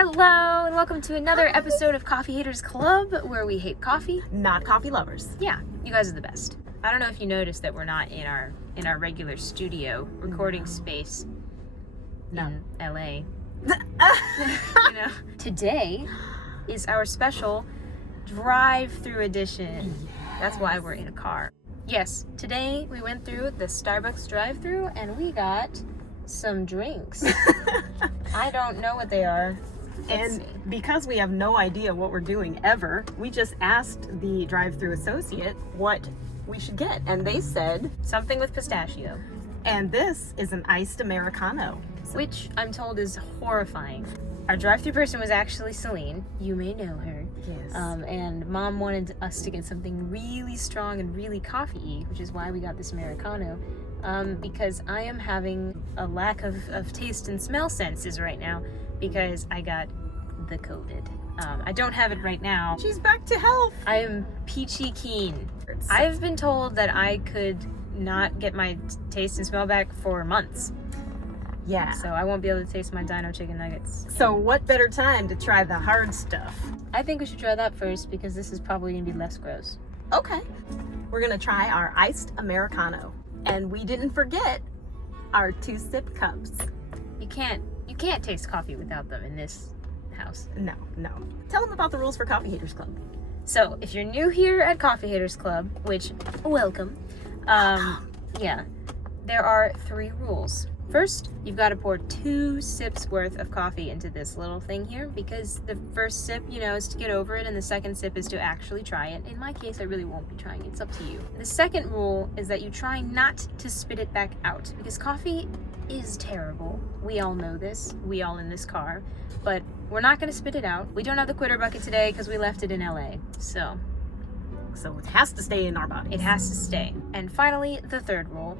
Hello, and welcome to another episode of Coffee Haters Club, where we hate coffee, not coffee lovers. Yeah, you guys are the best. I don't know if you noticed that we're not in our regular studio recording space in LA. Today is our special drive-through edition. That's why we're in a car. Yes, today we went through the Starbucks drive-through and we got some drinks. I don't know what they are. And because we have no idea what we're doing ever, we just asked the drive-through associate what we should get, and they said something with pistachio. And this is an iced Americano, which I'm told is horrifying. Our drive-through person was actually Celine. You may know her. Yes. And Mom wanted us to get something really strong and really coffee-y, which is why we got this Americano. Because I am having a lack of taste and smell senses right now because I got the COVID. I don't have it right now. She's back to health. I am peachy keen. I've been told that I could not get my taste and smell back for months. Yeah. So I won't be able to taste my Dino chicken nuggets. So what better time to try the hard stuff? I think we should try that first because this is probably going to be less gross. Okay. We're going to try our iced Americano. And we didn't forget our 2-sip cups. You can't taste coffee without them in this house. No. Tell them about the rules for Coffee Haters Club. So, if you're new here at Coffee Haters Club, which, welcome. Yeah, there are 3 rules. First, you've got to pour 2 sips worth of coffee into this little thing here because the first sip, is to get over it and the second sip is to actually try it. In my case, I really won't be trying it. It's up to you. The second rule is that you try not to spit it back out because coffee is terrible. We all know this. We all in this car. But we're not going to spit it out. We don't have the quitter bucket today because we left it in LA. So it has to stay in our bodies. It has to stay. And finally, the third rule.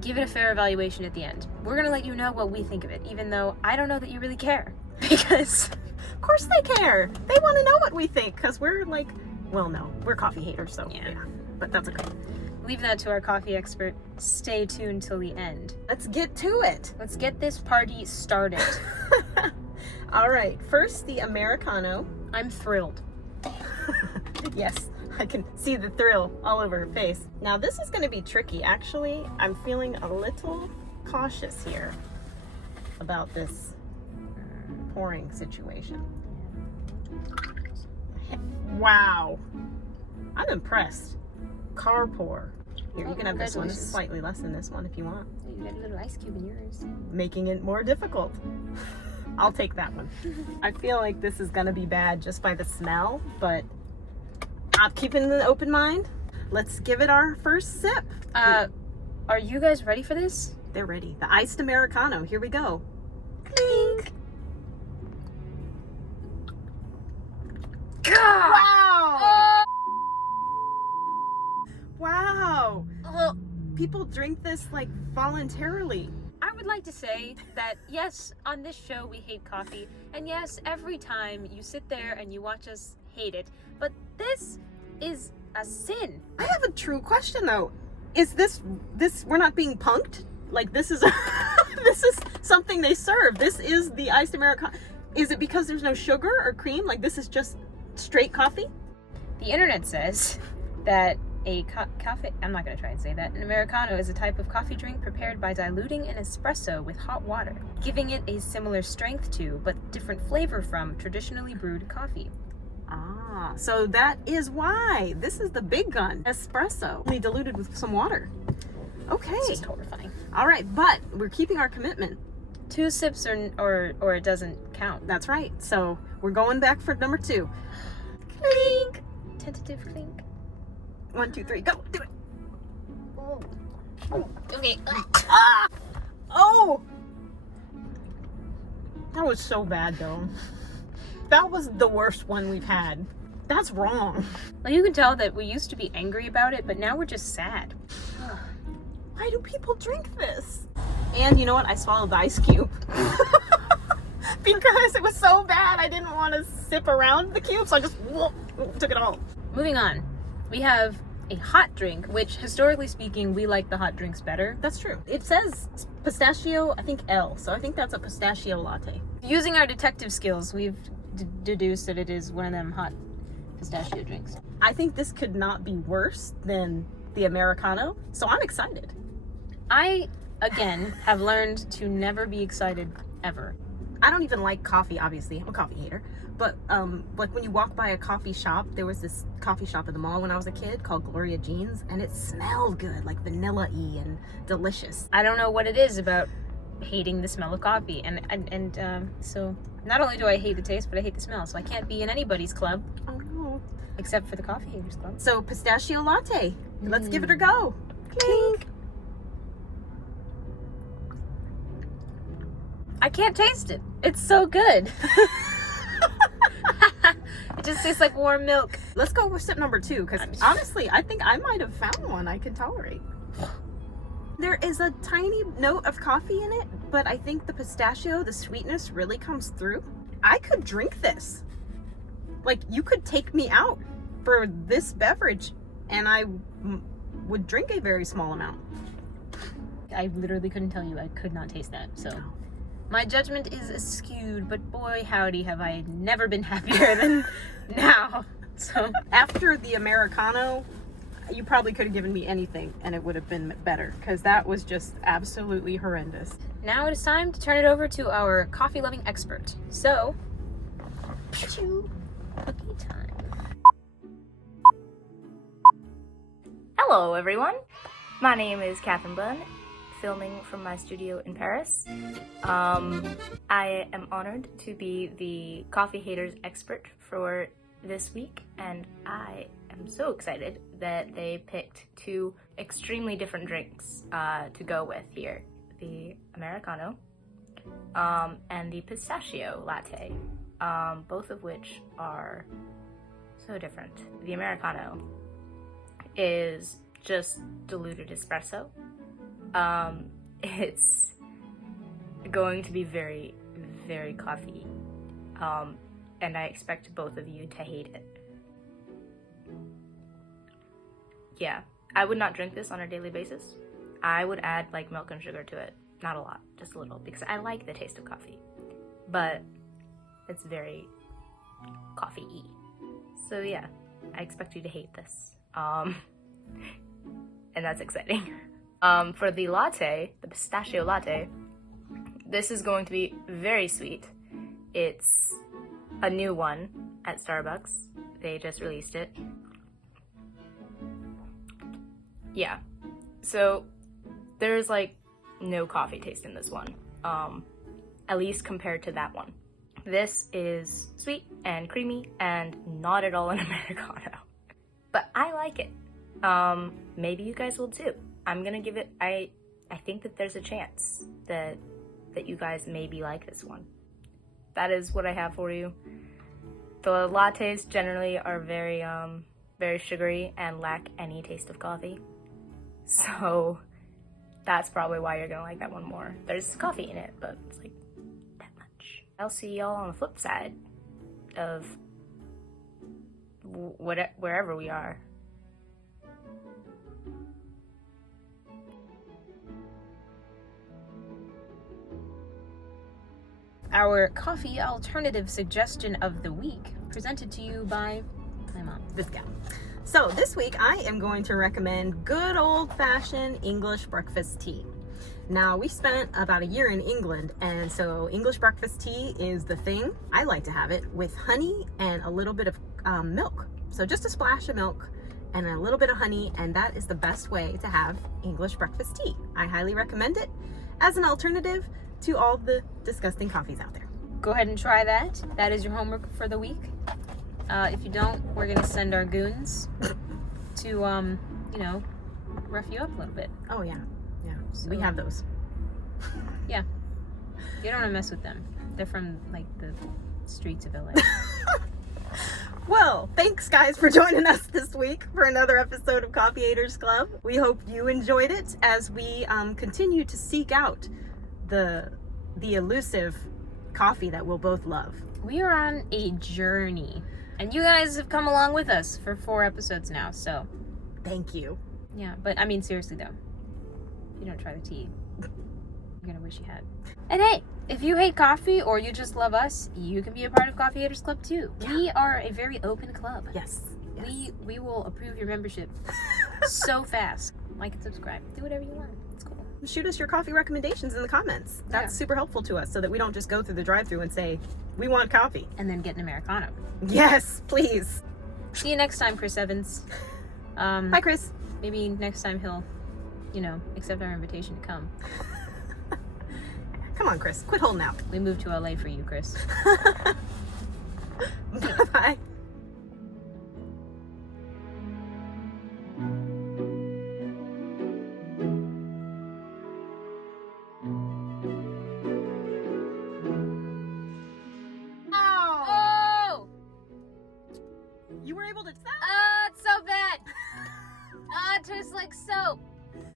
Give it a fair evaluation at the end. We're gonna let you know what we think of it, even though I don't know that you really care. Because of course they care. They want to know what we think, because we're we're coffee haters, so yeah. But that's okay. Leave that to our coffee expert. Stay tuned till the end. Let's get to it. Let's get this party started. All right, first the Americano. I'm thrilled. Yes. I can see the thrill all over her face. Now this is going to be tricky. Actually, I'm feeling a little cautious here about this pouring situation. Wow. I'm impressed. Car pour. Here, you can have this one. It's slightly less than this one if you want. You got a little ice cube in yours. Making it more difficult. I'll take that one. I feel like this is going to be bad just by the smell, but I'm keeping an open mind. Let's give it our first sip. Are you guys ready for this? They're ready. The iced Americano. Here we go. Clink. Wow. Wow. People drink this voluntarily. I would like to say that yes, on this show we hate coffee, and yes, every time you sit there and you watch us hate it, but this is a sin. I have a true question though. Is this we're not being punked? This is this is something they serve. This is the iced Americano. Is it because there's no sugar or cream? This is just straight coffee? The internet says that a coffee, I'm not going to try and say that. An Americano is a type of coffee drink prepared by diluting an espresso with hot water, giving it a similar strength to, but different flavor from, traditionally brewed coffee. Ah, so that is why. This is the big gun. Espresso. Only diluted with some water. Okay. It's just horrifying. All right, but we're keeping our commitment. 2 sips or it doesn't count. That's right. So we're going back for number 2. Clink. Tentative clink. 1, 2, 3, go. Do it. Oh. Okay. Ah! Oh! That was so bad, though. That was the worst one we've had. That's wrong. Well, you can tell that we used to be angry about it, but now we're just sad. Why do people drink this? And you know what? I swallowed the ice cube. Because it was so bad, I didn't want to sip around the cube, so I just took it all. Moving on. We have a hot drink, which historically speaking, we like the hot drinks better. That's true. It says pistachio, I think L, so I think that's a pistachio latte. Using our detective skills, we've deduced that it is one of them hot pistachio drinks. I think this could not be worse than the Americano, so I'm excited. I, again, have learned to never be excited ever. I don't even like coffee, obviously. I'm a coffee hater. But like when you walk by a coffee shop, there was this coffee shop in the mall when I was a kid called Gloria Jean's, and it smelled good, like vanilla-y and delicious. I don't know what it is about hating the smell of coffee, and so not only do I hate the taste, but I hate the smell, so I can't be in anybody's club. Oh no. Except for the Coffee Haters Club. So Pistachio Latte. Let's give it a go. Clink. I can't taste it. It's so good. It just tastes like warm milk. Let's go with sip number 2, because honestly, I think I might have found one I can tolerate. There is a tiny note of coffee in it, but I think the pistachio, the sweetness really comes through. I could drink this. Like, you could take me out for this beverage, and I would drink a very small amount. I literally couldn't tell you. I could not taste that, so... My judgment is skewed, but boy howdy have I never been happier than now. So after the Americano, you probably could have given me anything and it would have been better, because that was just absolutely horrendous. Now it is time to turn it over to our coffee-loving expert. So, cookie time. Hello everyone, my name is Catherine Bunn, filming from my studio in Paris. I am honored to be the Coffee Haters expert for this week, and I am so excited that they picked 2 extremely different drinks to go with here. The Americano and the Pistachio Latte, both of which are so different. The Americano is just diluted espresso. It's going to be very, very coffee, and I expect both of you to hate it. Yeah, I would not drink this on a daily basis. I would add like milk and sugar to it. Not a lot, just a little, because I like the taste of coffee, but it's very coffee-y. So yeah, I expect you to hate this, and that's exciting. For the latte, the pistachio latte, this is going to be very sweet. It's a new one at Starbucks. They just released it. Yeah, so there's like no coffee taste in this one, at least compared to that one. This is sweet and creamy and not at all an Americano, but I like it. Maybe you guys will too. I'm gonna give it, I think that there's a chance that you guys maybe like this one. That is what I have for you. The lattes generally are very, very sugary and lack any taste of coffee. So that's probably why you're gonna like that one more. There's coffee in it, but it's like that much. I'll see y'all on the flip side of wherever we are. Our coffee alternative suggestion of the week, presented to you by my mom. This guy. So this week I am going to recommend good old-fashioned English breakfast tea. Now, we spent about a year in England, and so English breakfast tea is the thing. I like to have it with honey and a little bit of milk. So just a splash of milk and a little bit of honey, and that is the best way to have English breakfast tea. I highly recommend it as an alternative to all the disgusting coffees out there. Go ahead and try that. That is your homework for the week. If you don't, we're gonna send our goons to, you know, rough you up a little bit. Oh yeah, yeah. So, we have those. Yeah, you don't wanna mess with them. They're from like the streets of LA. Well, thanks guys for joining us this week for another episode of Coffee Haters Club. We hope you enjoyed it as we continue to seek out the elusive coffee that we'll both love. We are on a journey, and you guys have come along with us for 4 episodes now, so thank you. yeah. But I mean, seriously though, if you don't try the tea, You're gonna wish you had. And hey, if you hate coffee or you just love us, you can be a part of Coffee Haters Club too. Yeah. We are a very open club. Yes. We will approve your membership so fast. Like and subscribe. Do whatever you want. It's cool. Shoot us your coffee recommendations in the comments. That's super helpful to us so that we don't just go through the drive-thru and say, we want coffee. And then get an Americano. Yes, please. See you next time, Chris Evans. Bye, Chris. Maybe next time he'll, accept our invitation to come. Come on, Chris. Quit holding out. We moved to LA for you, Chris.